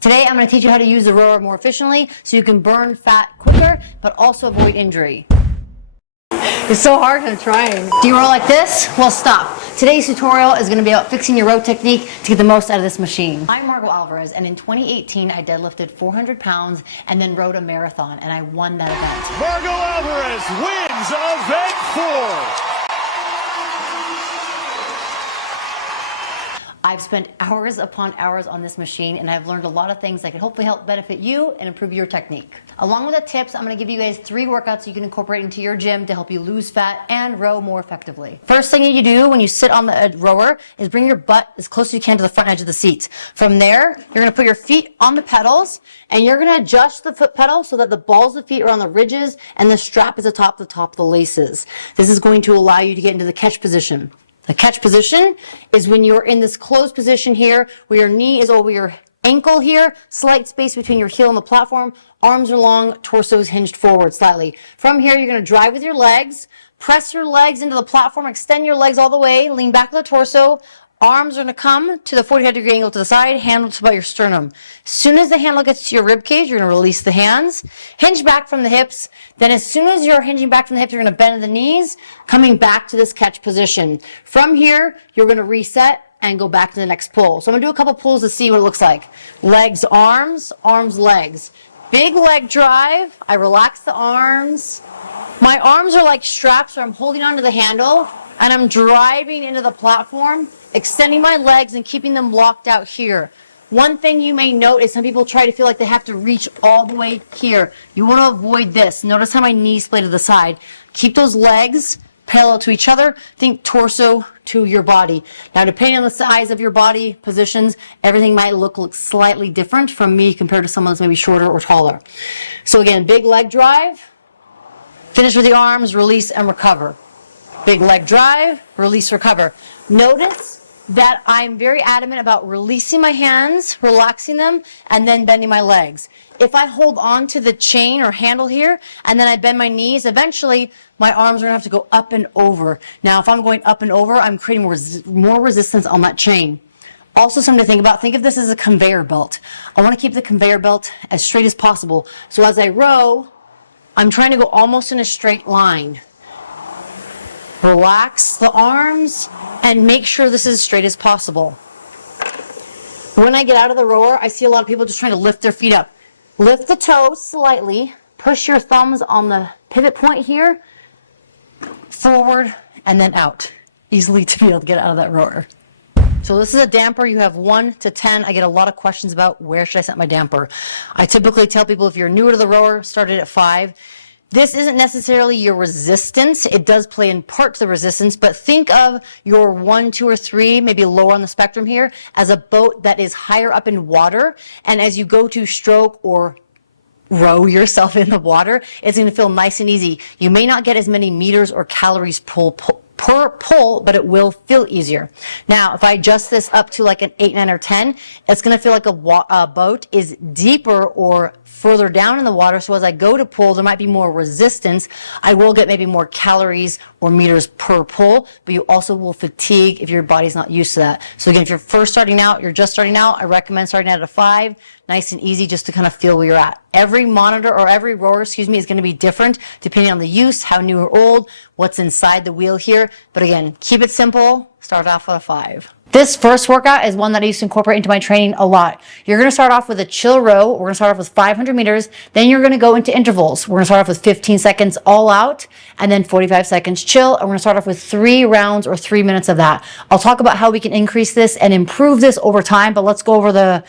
Today, I'm going to teach you how to use the rower more efficiently so you can burn fat quicker, but also avoid injury. It's so hard, I'm trying. Do you row like this? Well, stop. Today's tutorial is going to be about fixing your row technique to get the most out of this machine. I'm Margo Alvarez, and in 2018, I deadlifted 400 pounds and then rowed a marathon, and I won that event. Margo Alvarez wins event 4. I've spent hours upon hours on this machine, and I've learned a lot of things that can hopefully help benefit you and improve your technique. Along with the tips, I'm going to give you guys 3 workouts you can incorporate into your gym to help you lose fat and row more effectively. First thing you do when you sit on the rower is bring your butt as close as you can to the front edge of the seat. From there, you're going to put your feet on the pedals, and you're going to adjust the foot pedal so that the balls of the feet are on the ridges and the strap is atop the top of the laces. This is going to allow you to get into the catch position. The catch position is when you're in this closed position here, where your knee is over your ankle here, slight space between your heel and the platform, arms are long, torso is hinged forward slightly. From here, you're going to drive with your legs, press your legs into the platform, extend your legs all the way, lean back to the torso, arms are going to come to the 45-degree angle to the side, handle to about your sternum. As soon as the handle gets to your rib cage, you're going to release the hands, hinge back from the hips. Then as soon as you're hinging back from the hips, you're going to bend the knees, coming back to this catch position. From here, you're going to reset and go back to the next pull. So I'm going to do a couple pulls to see what it looks like. Legs, arms, arms, legs. Big leg drive. I relax the arms. My arms are like straps, so I'm holding onto the handle, and I'm driving into the platform, extending my legs and keeping them locked out here. One thing you may note is some people try to feel like they have to reach all the way here. You want to avoid this. Notice how my knees splay to the side. Keep those legs parallel to each other. Think torso to your body. Now, depending on the size of your body positions, everything might look slightly different from me compared to someone that's maybe shorter or taller. So again, big leg drive. Finish with the arms, release and recover. Big leg drive, release, recover. Notice that I'm very adamant about releasing my hands, relaxing them, and then bending my legs. If I hold on to the chain or handle here, and then I bend my knees, eventually my arms are going to have to go up and over. Now, if I'm going up and over, I'm creating more resistance on that chain. Also, something to think about, think of this as a conveyor belt. I want to keep the conveyor belt as straight as possible. So as I row, I'm trying to go almost in a straight line. Relax the arms and make sure this is as straight as possible. When I get out of the rower, I see a lot of people just trying to lift their feet up. Lift the toes slightly, push your thumbs on the pivot point here, forward, and then out. Easily to be able to get out of that rower. So this is a damper. You have 1 to 10. I get a lot of questions about where should I set my damper. I typically tell people if you're newer to the rower, start it at 5. This isn't necessarily your resistance. It does play in part to the resistance, but think of your 1, 2, or 3, maybe lower on the spectrum here, as a boat that is higher up in water. And as you go to stroke or row yourself in the water, it's going to feel nice and easy. You may not get as many meters or calories per pull, but it will feel easier. Now, if I adjust this up to like an 8, 9, or 10, it's going to feel like a boat is deeper or further down in the water, so as I go to pull, there might be more resistance. I will get maybe more calories or meters per pull, but you also will fatigue if your body's not used to that. So again, if you're first starting out, you're just starting out, I recommend starting out at a 5, nice and easy, just to kind of feel where you're at. Every monitor, or every rower, is going to be different depending on the use, how new or old, what's inside the wheel here. But again, keep it simple, start off at a 5. This first workout is one that I used to incorporate into my training a lot. You're going to start off with a chill row. We're going to start off with 500 meters. Then you're going to go into intervals. We're going to start off with 15 seconds all out and then 45 seconds chill. And we're going to start off with 3 rounds or 3 minutes of that. I'll talk about how we can increase this and improve this over time, but let's go over the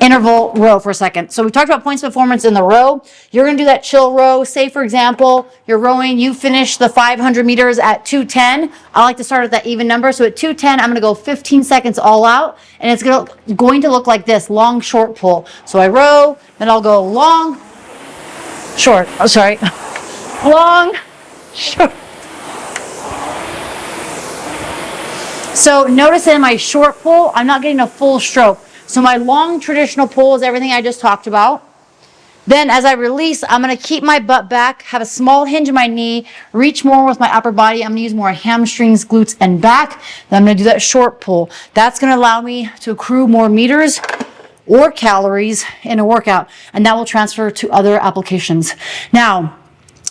interval row for a second. So we talked about points of performance in the row. You're going to do that chill row. Say, for example, you're rowing, you finish the 500 meters at 2:10. I like to start at that even number. So at 2:10, I'm going to go 15 seconds all out, and it's going to look like this, long, short pull. So I row, then I'll go long, short. Oh, sorry. Long, short. So notice in my short pull, I'm not getting a full stroke. So my long traditional pull is everything I just talked about. Then as I release, I'm going to keep my butt back, have a small hinge in my knee, reach more with my upper body. I'm going to use more hamstrings, glutes, and back. Then I'm going to do that short pull. That's going to allow me to accrue more meters or calories in a workout, and that will transfer to other applications. Now,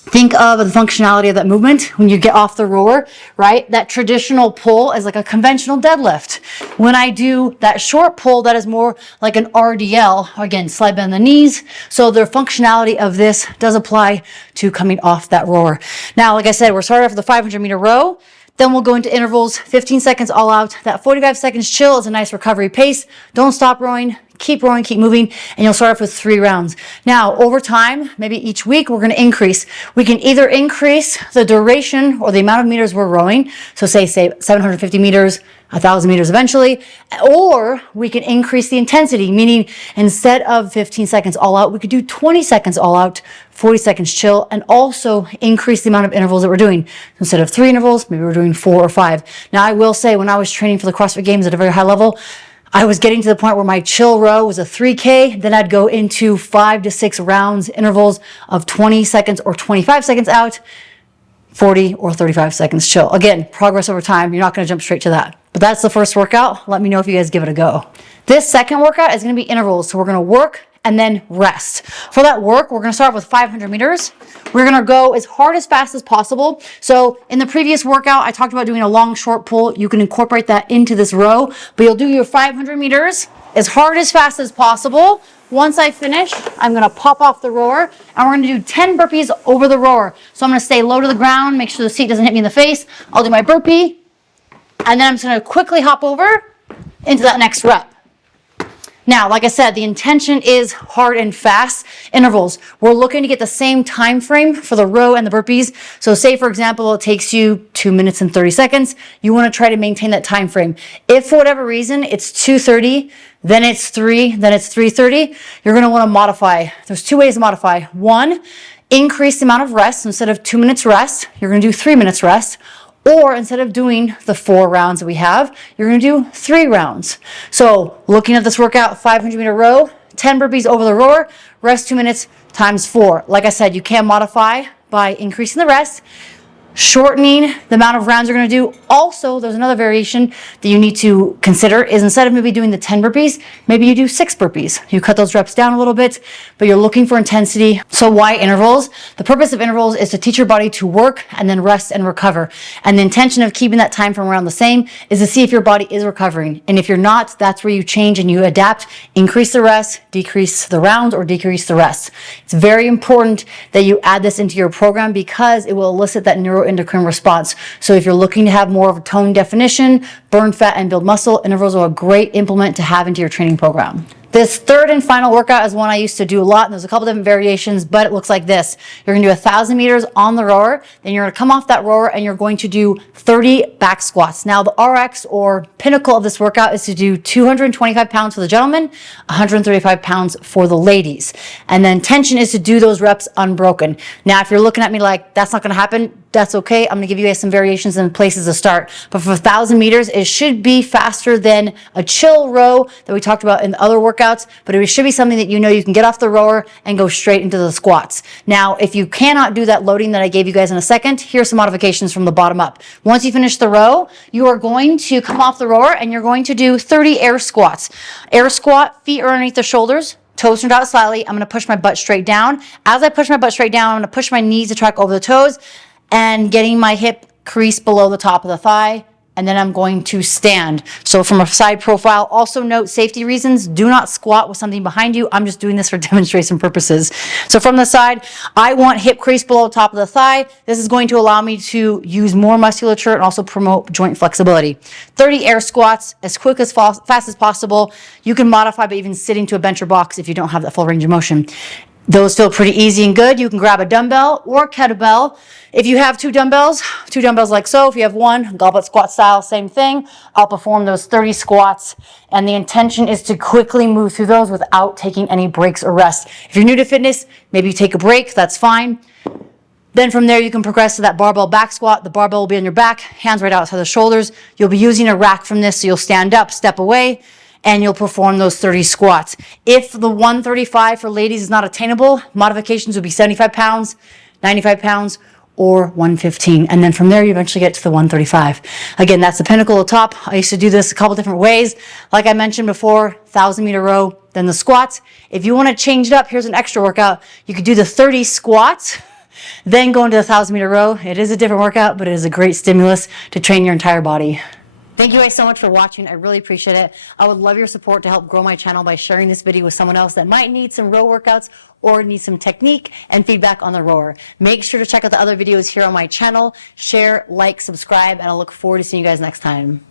think of the functionality of that movement when you get off the rower, right? That traditional pull is like a conventional deadlift. When I do that short pull, that is more like an RDL, again, slide bend the knees. So the functionality of this does apply to coming off that rower. Now, like I said, we're starting off with the 500-meter row. Then we'll go into intervals, 15 seconds all out. That 45 seconds chill is a nice recovery pace. Don't stop rowing, keep moving, and you'll start off with 3 rounds. Now, over time, maybe each week, we're gonna increase. We can either increase the duration or the amount of meters we're rowing. So say 750 meters, 1,000 meters eventually, or we can increase the intensity, meaning instead of 15 seconds all out, we could do 20 seconds all out, 40 seconds chill, and also increase the amount of intervals that we're doing. Instead of 3 intervals, maybe we're doing 4 or 5. Now, I will say when I was training for the CrossFit Games at a very high level, I was getting to the point where my chill row was a 3K. Then I'd go into 5 to 6 rounds intervals of 20 seconds or 25 seconds out, 40 or 35 seconds chill. Again, progress over time. You're not going to jump straight to that. But that's the first workout. Let me know if you guys give it a go. This second workout is going to be intervals. So we're going to work and then rest. For that work, we're going to start with 500 meters. We're going to go as hard as fast as possible. So in the previous workout, I talked about doing a long short pull. You can incorporate that into this row, but you'll do your 500 meters as hard as fast as possible. Once I finish, I'm going to pop off the rower and we're going to do 10 burpees over the rower. So I'm going to stay low to the ground, make sure the seat doesn't hit me in the face. I'll do my burpee and then I'm just going to quickly hop over into that next rep. Now, like I said, the intention is hard and fast intervals. We're looking to get the same time frame for the row and the burpees. So say, for example, it takes you 2 minutes and 30 seconds. You want to try to maintain that time frame. If for whatever reason it's 2:30, then it's 3, then it's 3:30, you're going to want to modify. There's 2 ways to modify. 1, increase the amount of rest. Instead of 2 minutes rest, you're going to do 3 minutes rest. Or instead of doing the 4 rounds that we have, you're going to do 3 rounds. So looking at this workout, 500-meter row, 10 burpees over the rower, rest 2 minutes times 4. Like I said, you can modify by increasing the rest, shortening the amount of rounds you're going to do. Also, there's another variation that you need to consider is instead of maybe doing the 10 burpees, maybe you do 6 burpees. You cut those reps down a little bit, but you're looking for intensity. So why intervals? The purpose of intervals is to teach your body to work and then rest and recover. And the intention of keeping that time frame around the same is to see if your body is recovering. And if you're not, that's where you change and you adapt, increase the rest, decrease the rounds, or decrease the rest. It's very important that you add this into your program because it will elicit that neuroendocrine response. So if you're looking to have more of a tone definition, burn fat, and build muscle, intervals are a great implement to have into your training program. This third and final workout is one I used to do a lot, and there's a couple different variations, but it looks like this. You're gonna do 1,000 meters on the rower, then you're gonna come off that rower and you're going to do 30 back squats. Now the RX or pinnacle of this workout is to do 225 pounds for the gentlemen, 135 pounds for the ladies. And the intention is to do those reps unbroken. Now, if you're looking at me like, that's not gonna happen, that's okay. I'm gonna give you guys some variations and places to start. But for 1,000 meters, it should be faster than a chill row that we talked about in the other workouts, but it should be something that you know you can get off the rower and go straight into the squats. Now, if you cannot do that loading that I gave you guys in a second, here's some modifications from the bottom up. Once you finish the row, you are going to come off the rower and you're going to do 30 air squats. Air squat, feet are underneath the shoulders, toes turned out slightly. I'm gonna push my butt straight down. As I push my butt straight down, I'm gonna push my knees to track over the toes and getting my hip crease below the top of the thigh. And then I'm going to stand. So from a side profile, also note safety reasons, do not squat with something behind you. I'm just doing this for demonstration purposes. So from the side, I want hip crease below the top of the thigh. This is going to allow me to use more musculature and also promote joint flexibility. 30 air squats as quick as fast as possible. You can modify by even sitting to a bench or box if you don't have that full range of motion. Those feel pretty easy and good. You can grab a dumbbell or kettlebell. If you have 2 dumbbells like so. If you have 1, goblet squat style, same thing. I'll perform those 30 squats. And the intention is to quickly move through those without taking any breaks or rest. If you're new to fitness, maybe you take a break, that's fine. Then from there, you can progress to that barbell back squat. The barbell will be on your back, hands right outside the shoulders. You'll be using a rack from this, so you'll stand up, step away, and you'll perform those 30 squats. If the 135 for ladies is not attainable, modifications would be 75 pounds, 95 pounds, or 115. And then from there, you eventually get to the 135. Again, that's the pinnacle at the top. I used to do this a couple different ways. Like I mentioned before, 1,000 meter row, than the squats. If you want to change it up, here's an extra workout. You could do the 30 squats, then go into the 1,000-meter row. It is a different workout, but it is a great stimulus to train your entire body. Thank you guys so much for watching. I really appreciate it. I would love your support to help grow my channel by sharing this video with someone else that might need some row workouts or need some technique and feedback on the rower. Make sure to check out the other videos here on my channel. Share, like, subscribe, and I look forward to seeing you guys next time.